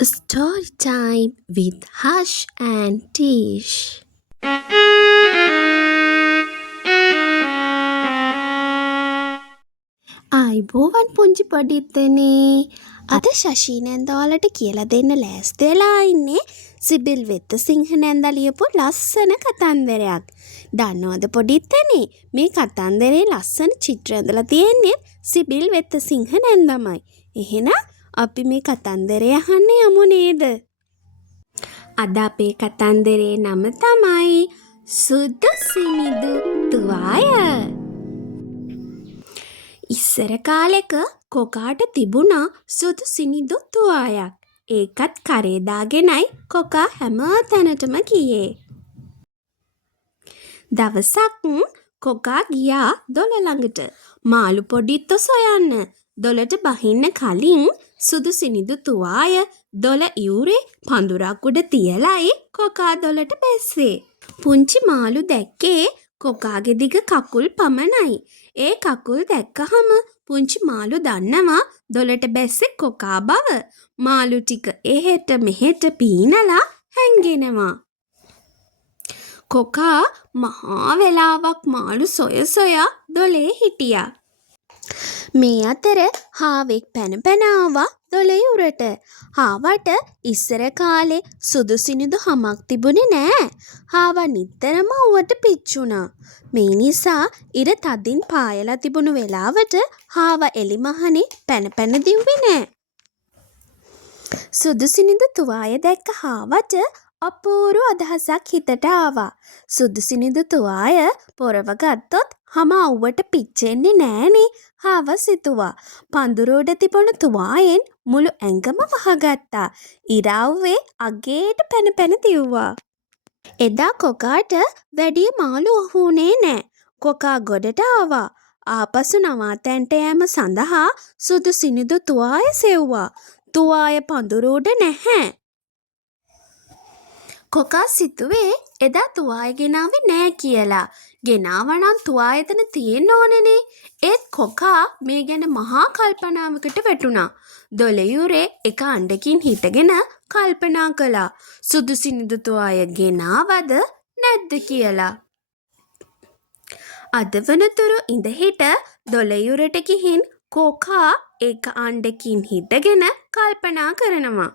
Story time with Hush and Tish. ආයිබෝවන් පුංචි පොඩිත්තනේ. අද ශෂී නැන්දාලට කියලා දෙන්න ලෑස්ති වෙලා ඉන්නේ සිබිල් වෙත්තසිංහ නැන්දා ලියපු ලස්සන කතන්දරයක්. දන්නවද පොඩිත්තනේ මේ කතන්දරේ ලස්සන චිත්‍ර ඇඳලා තියෙන්නේ සිබිල් වෙත්තසිංහ නැන්දාමයි. එහෙනම් අපි මේ කතන්දරය අහන්න යමු නේද? අද අපේ කතන්දරේ නම තමයි සුදු සිනිදු තුවාය. ඉස්සර කාලෙක කොකාට තිබුණා සුදු සිනිදු තුවායක්. ඒකත් කරේ දාගෙනයි කොකා හැම තැනටම ගියේ. දවසක් කොකා ගියා දොළ ළඟට මාළු පොඩිත්ත සොයන්න. දොළට බහින්න කලින් සුදු සිනිදු තුවාය දොළ ඉවුරේ පඳුරක් උඩ තියලයි කොකා දොළට බැස්සේ. පුංචි මාළු දැක්කේ කොකාගේ දිග කකුල් පමණයි. ඒ කකුල් දැක්කහම පුංචි මාළු දන්නවා දොළට බැස්සේ කොකා බව. මාළු ටික එහෙට මෙහෙට පීනලා හැංගෙනවා. කොකා මහා වෙලාවක් මාළු සොයා දොළේ හිටියා. මේ අතර හාවෙක් පැන ආවා දොළේ උරට. හාවට ඉස්සර කාලේ සුදු සිනිදු හමක් තිබුණේ නෑ. හාවා නිතරම ඌවට පිච්චුණා. මේ නිසා ඉර තදින් පායලා තිබුණු වෙලාවට හාවා එලිමහනේ පැන දිව්වේ නෑ. සුදු සිනිදු තුවාය දැක්ක හාවට අපූරු අදහසක් හිතට ආවා. සුදු සිනිදු තුවාය පොරව ගත්තොත් හම අව්වට පිච්චෙන්නේ නෑනේ. හාව සිතුවා. පඳුර උඩ තිබුණු තුවායෙන් මුළු ඇඟම වහගත්තා. ඉරව්වේ අගේට පැන දිව්වා. එදා කොකාට වැඩිය මාළු අහුනේ නෑ. කොකා ගොඩට ආවා. ආපසු නවාතැන්ට යෑම සඳහා සුදු සිනිදු තුවාය සෙව්වා. තුවාය පඳුර උඩ නැහැ. කොකා සිතුවේ එදා තුවාය ගෙනාවේ නෑ කියලා. ගෙනාවනම් තුවාය එතන තියෙන්න ඕනනේ. ඒත් කොකා මේ ගැන මහා කල්පනාවකට වැටුණා. දොළයුරේ එක අඬකින් හිටගෙන කල්පනා කළා. සුදු සිනිදු තුවාය ගෙනාවද නැද්ද කියලා. අද වනතුරු ඉඳහිට දොළයුරට ගිහින් කොකා එක අඬකින් හිටගෙන කල්පනා කරනවා.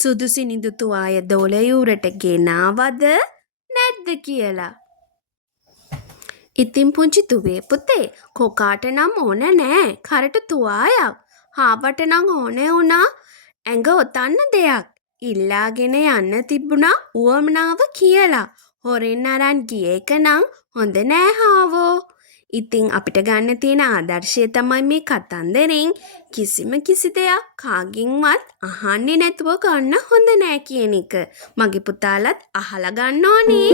සුදු සිනිදු තුවාය දොළයුරට ගෙනාවද නැද්ද කියලා. ඉතින් පුංචි දුවේ පුතේ කොකාට නම් ඕන නෑ කරට තුවායක්. හාවට නම් ඕනේ වුණා ඇඟ ඔතන්න දෙයක්. ඉල්ලාගෙන යන්න තිබුණා උවමනාව කියලා. හොරෙන් අරන් ගිය එක නම් හොඳ නෑ හාවෝ. ඉතින් අපිට ගන්න තියෙන ආදර්ශය තමයි මේ කතන්දරෙන් කිසි දෙයක් කාගෙන්වත් අහන්නේ නැතුව ගන්න හොඳ නෑ කියන එක. මගේ පුතාලත් අහලා ගන්න ඕනේ.